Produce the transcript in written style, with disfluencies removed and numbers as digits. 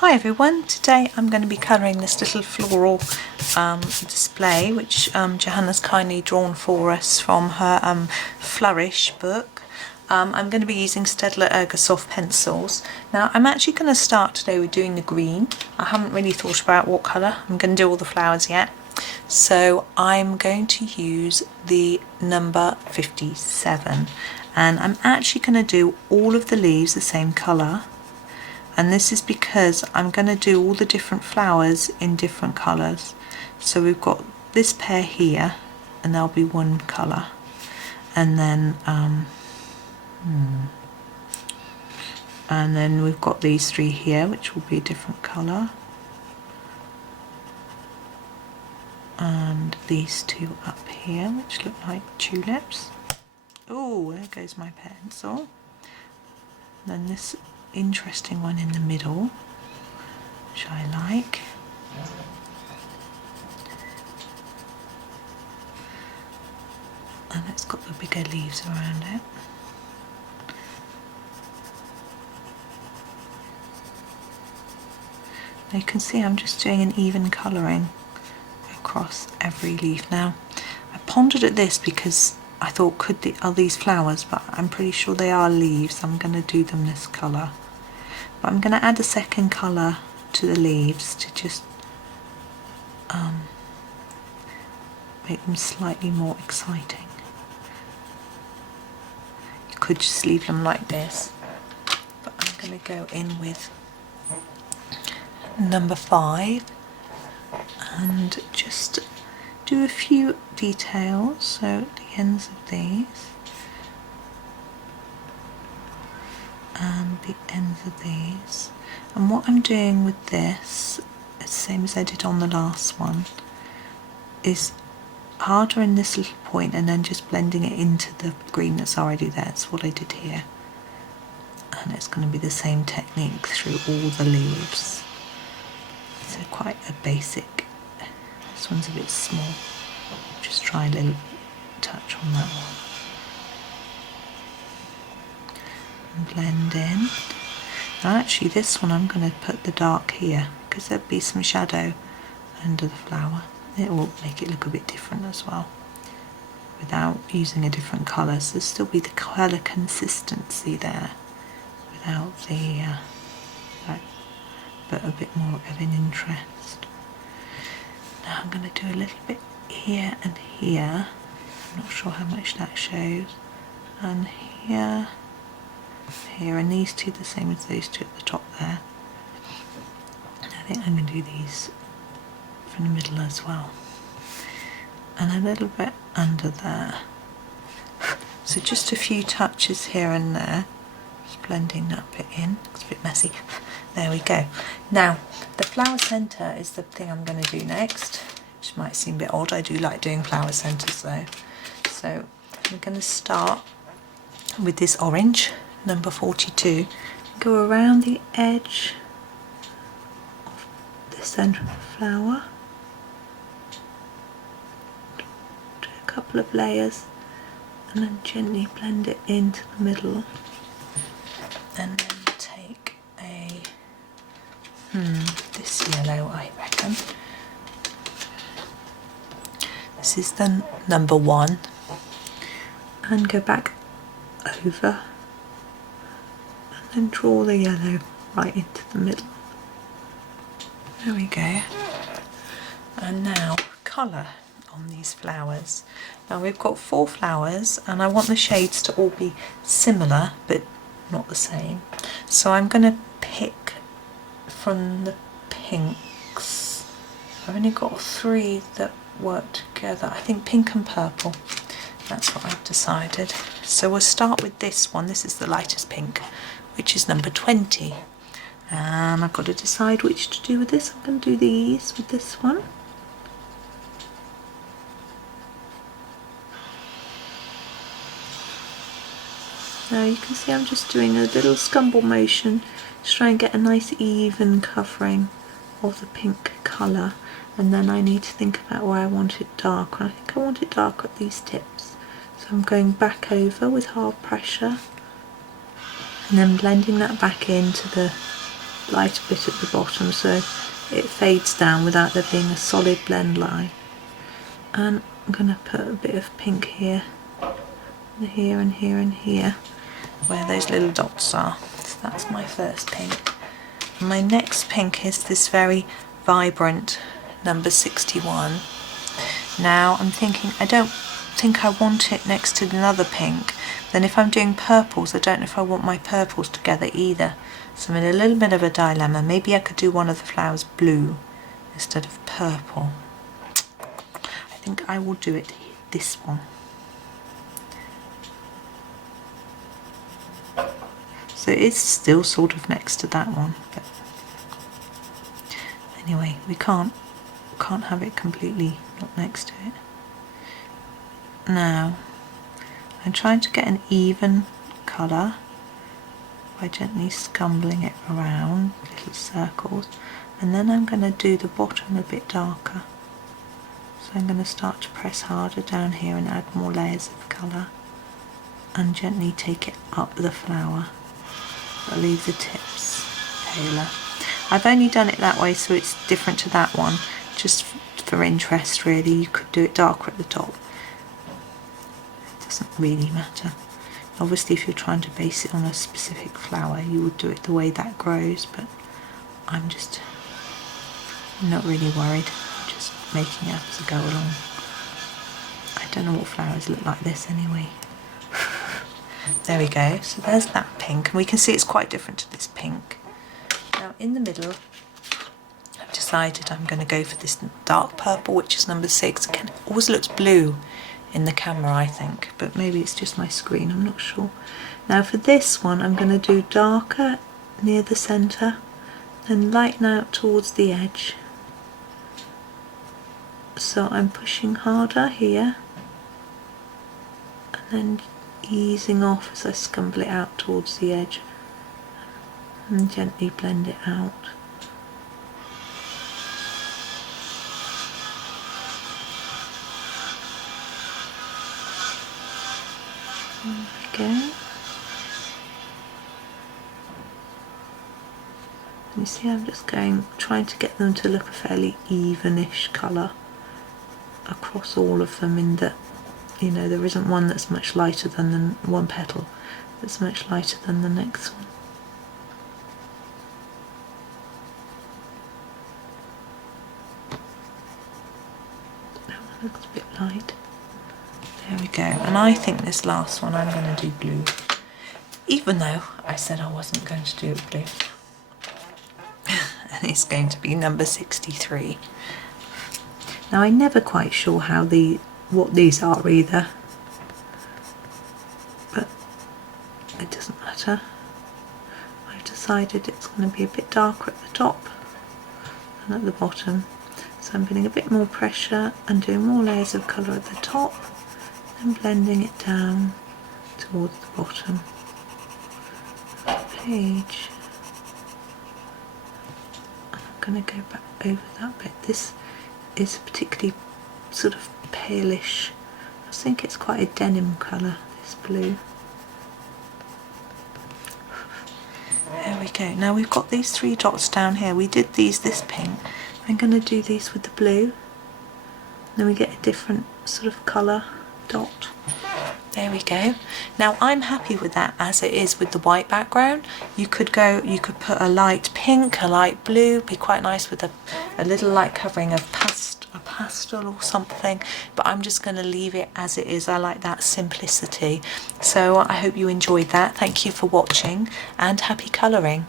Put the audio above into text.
Hi everyone, today I'm going to be colouring this little floral display which Johanna's kindly drawn for us from her Flourish book. I'm going to be using Staedtler Ergosoft Pencils. Now I'm actually going to start today with doing the green. I haven't really thought about what colour I'm going to do all the flowers yet. So I'm going to use the number 57 and I'm actually going to do all of the leaves the same colour. And this is because I'm going to do all the different flowers in different colours. So we've got this pair here and there'll be one colour, and then we've got these three here which will be a different colour, and these two up here which look like tulips. Oh, there goes my pencil. Then this interesting one in the middle, which I like. And it's got the bigger leaves around it. Now you can see I'm just doing an even colouring across every leaf. Now I pondered at this because I thought, are these flowers? But I'm pretty sure they are leaves. I'm going to do them this colour. But I'm going to add a second colour to the leaves to just make them slightly more exciting. You could just leave them like this, but I'm going to go in with number 5 and just do a few details. So at the ends of these and the ends of these, and what I'm doing with this is the same as I did on the last one, is harder in this little point and then just blending it into the green that's already there. That's what I did here, and it's going to be the same technique through all the leaves. So quite a basic. This one's a bit small. Just try a little touch on that one. And blend in. Now actually this one I'm going to put the dark here because there'll be some shadow under the flower. It will make it look a bit different as well without using a different colour. So there'll still be the colour consistency there without the but a bit more of an interest. Now I'm going to do a little bit here and here. I'm not sure how much that shows. And here, here, and these two the same as those two at the top there. I think I'm going to do these from the middle as well. And a little bit under there. So just a few touches here and there. Just blending that bit in. It's a bit messy. There we go. Now, the flower centre is the thing I'm going to do next, which might seem a bit odd. I do like doing flower centres though. So I'm going to start with this orange, number 42, go around the edge of the centre of the flower, do a couple of layers, and then gently blend it into the middle, and then take a this yellow, I reckon. This is the number 1, and go back over and then draw the yellow right into the middle. There we go. And now colour on these flowers. Now we've got 4 flowers and I want the shades to all be similar but not the same. So I'm going to pick from the pinks. I've only got 3 that work together. I think pink and purple. That's what I've decided. So we'll start with this one. This is the lightest pink, which is number 20. And I've got to decide which to do with this. I'm going to do these with this one. Now you can see I'm just doing a little scumble motion to try and get a nice even covering of the pink colour, and then I need to think about where I want it dark, and I think I want it dark at these tips. So I'm going back over with hard pressure and then blending that back into the lighter bit at the bottom so it fades down without there being a solid blend line. And I'm going to put a bit of pink here, and here and here and here, where those little dots are. So that's my first pink. And my next pink is this very vibrant number 61. Now I'm thinking, I don't think I want it next to another pink. Then if I'm doing purples, I don't know if I want my purples together either. So I'm in a little bit of a dilemma. Maybe I could do one of the flowers blue instead of purple. I think I will do it this one. So it's still sort of next to that one, but anyway, we can't have it completely not next to it. Now I'm trying to get an even colour by gently scumbling it around little circles, and then I'm going to do the bottom a bit darker. So I'm going to start to press harder down here and add more layers of colour and gently take it up the flower. I'll leave the tips paler. I've only done it that way so it's different to that one, just for interest really. You could do it darker at the top. It doesn't really matter. Obviously if you're trying to base it on a specific flower you would do it the way that grows, but I'm not really worried. I'm just making it up as I go along. I don't know what flowers look like this anyway. There we go, so there's that pink, and we can see it's quite different to this pink. Now in the middle I've decided I'm going to go for this dark purple, which is number 6. Again, it always looks blue in the camera I think, but maybe it's just my screen, I'm not sure. Now for this one I'm going to do darker near the centre and lighten out towards the edge. So I'm pushing harder here and then easing off as I scumble it out towards the edge and gently blend it out. There we go. You see I'm just trying to get them to look a fairly evenish colour across all of them, in that, you know, there isn't one that's much lighter than one petal that's much lighter than the next one. That one looks a bit light. There we go. And I think this last one I'm going to do blue, even though I said I wasn't going to do it blue. And it's going to be number 63. Now I'm never quite sure what these are either, but it doesn't matter. I've decided it's going to be a bit darker at the top and at the bottom, so I'm putting a bit more pressure and doing more layers of colour at the top and blending it down towards the bottom of the page. And I'm going to go back over that bit. This is particularly sort of palish. I think it's quite a denim colour, this blue. There we go. Now we've got these 3 dots down here. We did this pink. I'm going to do these with the blue. Then we get a different sort of colour dot. There we go. Now I'm happy with that as it is with the white background. You could put a light pink, a light blue, be quite nice with a little light covering of pastel or something, but I'm just going to leave it as it is. I like that simplicity. So I hope you enjoyed that. Thank you for watching and happy colouring.